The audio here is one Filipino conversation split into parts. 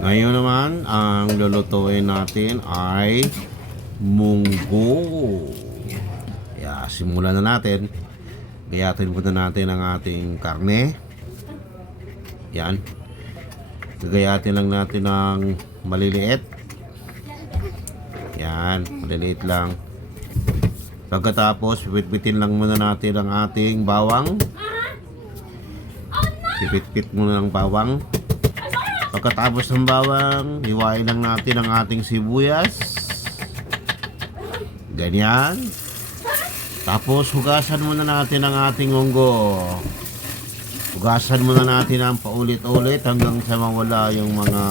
Ngayon naman, ang lulutuin natin ay munggo. Kaya simulan na natin. Gayatin muna natin ang ating karne. Yan. Gagayatin lang natin ng maliliit. Yan, maliliit lang. Pagkatapos, pipit-pitin lang muna natin ang ating bawang. Pipit-pit muna ng bawang. Pagkatapos ng bawang, hiwain lang natin ang ating sibuyas. Ganyan. Tapos, hugasan muna natin ang ating munggo. Hugasan muna natin ang paulit-ulit hanggang sa mawala yung mga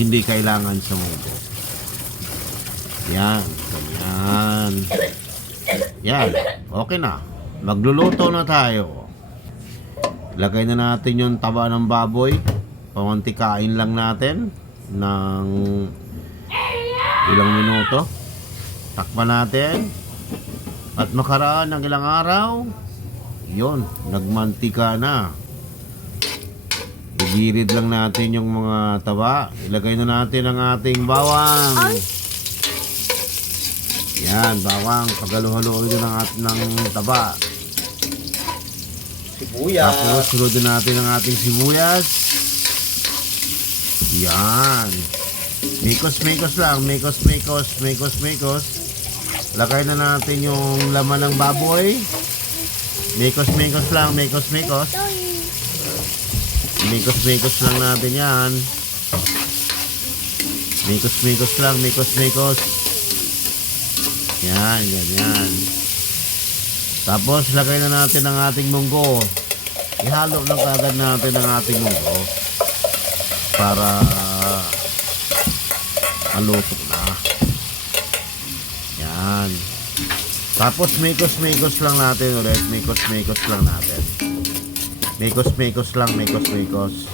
hindi kailangan sa munggo. Yan. Ganyan. Yan. Okay na. Magluluto na tayo. Lagay na natin yung taba ng baboy. Pamantikain lang natin ng ilang minuto. Takpan natin. At makaraan ng ilang araw, yun, nagmantika na. Igilid lang natin yung mga taba. Ilagay na natin ang ating bawang. Yan, bawang. Pagalo-haloin na ng taba. Sibuyas. Tapos, sunod natin ang ating sibuyas. Yan. Mikos-mikos lang. Mikos-mikos. Lagay na natin yung laman ng baboy. Mikos-mikos lang. Mikos-mikos lang natin yan. Mikos-mikos lang. Mikos-mikos. Yan, ganyan. Tapos, lagay na natin ang ating munggo. Ihalo lang kagad natin ang ating munggo para maluto na. Yan. Tapos, mikos-mikos lang natin ulit. Mikos-mikos lang natin. Mikos-mikos lang. Mikos-mikos.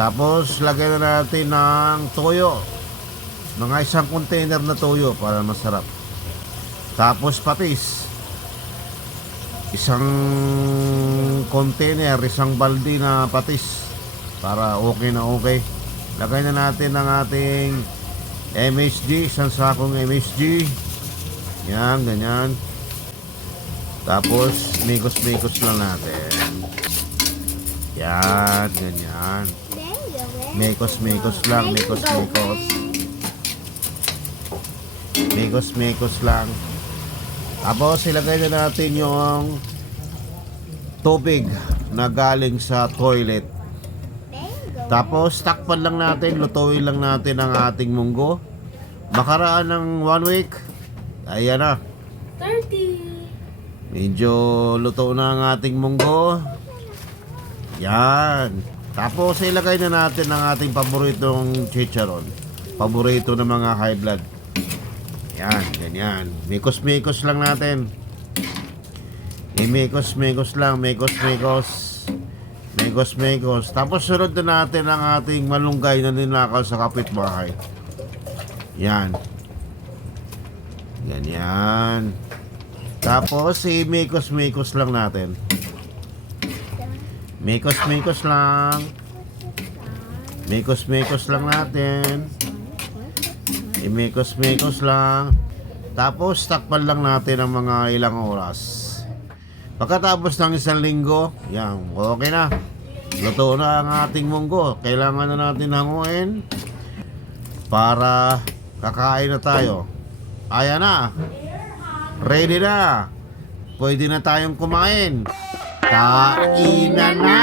Tapos, lagay na natin ng toyo. Mga isang container na toyo para masarap. Tapos, patis. Isang container, isang balde na patis para okay na okay. Lagay na natin ang ating MSG, isang sakong MSG. Yan, ganyan. Tapos, mikos-mikos lang natin. Yan, ganyan. Mikos-mikos lang, mikos-mikos. Mikos-mikos lang. Tapos, ilagay na natin yung tubig na galing sa toilet. Tapos, takpan lang natin, lutuin lang natin ang ating munggo. Makaraan ng 1 week, ayan na. 30. Medyo luto na ang ating munggo. Yan. Tapos, ilagay na natin ang ating paboritong chicharon. Paborito ng mga high blood. Yan, ganyan. Mikos-mikos lang natin. Mikos-mikos lang, mikos-mikos. Mikos-mikos. Tapos sunod na natin ang ating malunggay na ninakaw sa kapitbahay. Yan. Ganyan. Tapos mikos-mikos lang natin. Mikos-mikos lang. Mikos-mikos lang natin. Imikos-mikos lang. Tapos takpan lang natin ang mga ilang oras. Pagkatapos ng isang linggo, yan, okay na. Luto na ang ating munggo. Kailangan na natin hanguin para kakain na tayo. Ayan na. Ready na. Pwede na tayong kumain. Kainan na.